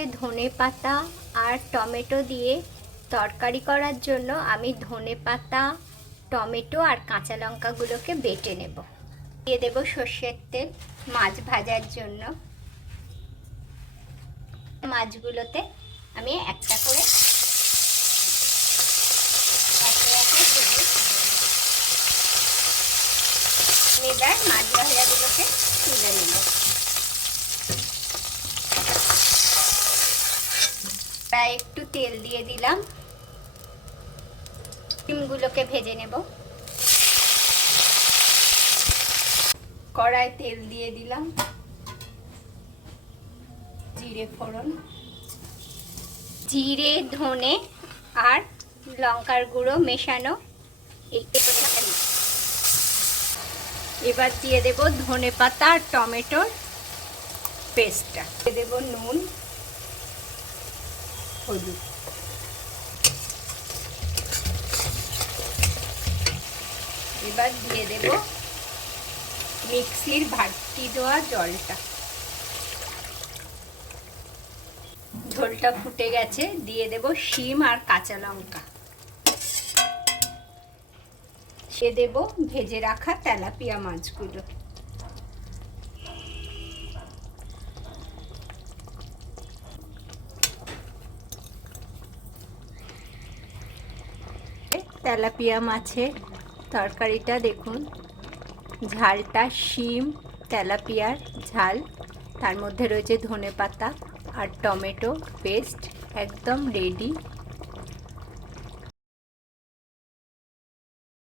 সাথে ধনেপাতা আর টমেটো দিয়ে তরকারি করার জন্য আমি ধনেপাতা, টমেটো আর কাঁচা লঙ্কাগুলোকে বেটে নেব। দিয়ে দেব সর্ষের তেল মাছ ভাজার জন্য। মাছগুলোতে আমি একটা করে একে একে ভেজে এবার মাছ ভাজাগুলোকে তুলে নেব। প্রায় একটু তেল দিয়ে দিলাম, ডিমগুলোকে ভেজে নেব। কড়ায় তেল দিয়ে দিলাম, জিরে ফোড়ন, জিরে ধনে আর লঙ্কার গুঁড়ো মেশানো। এবার দিয়ে দেব ধনেপাতা আর টমেটোর পেস্টটা, দিয়ে দেব নুন, হলুদ, এবার দিয়ে দেব মিক্সির ভাটি দেওয়া জলটা। ঝোলটা ফুটে গেছে, দিয়ে দেব শিম আর কাঁচা লঙ্কা, সে দেব ভেজে রাখা তেলাপিয়া মাছগুলো। তেলাপিয়া মাছের তরকারিটা দেখুন, ঝালটা শিম তেলাপিয়ার ঝাল, তার মধ্যে রয়েছে ধনেপাতা আর টমেটো পেস্ট, একদম রেডি।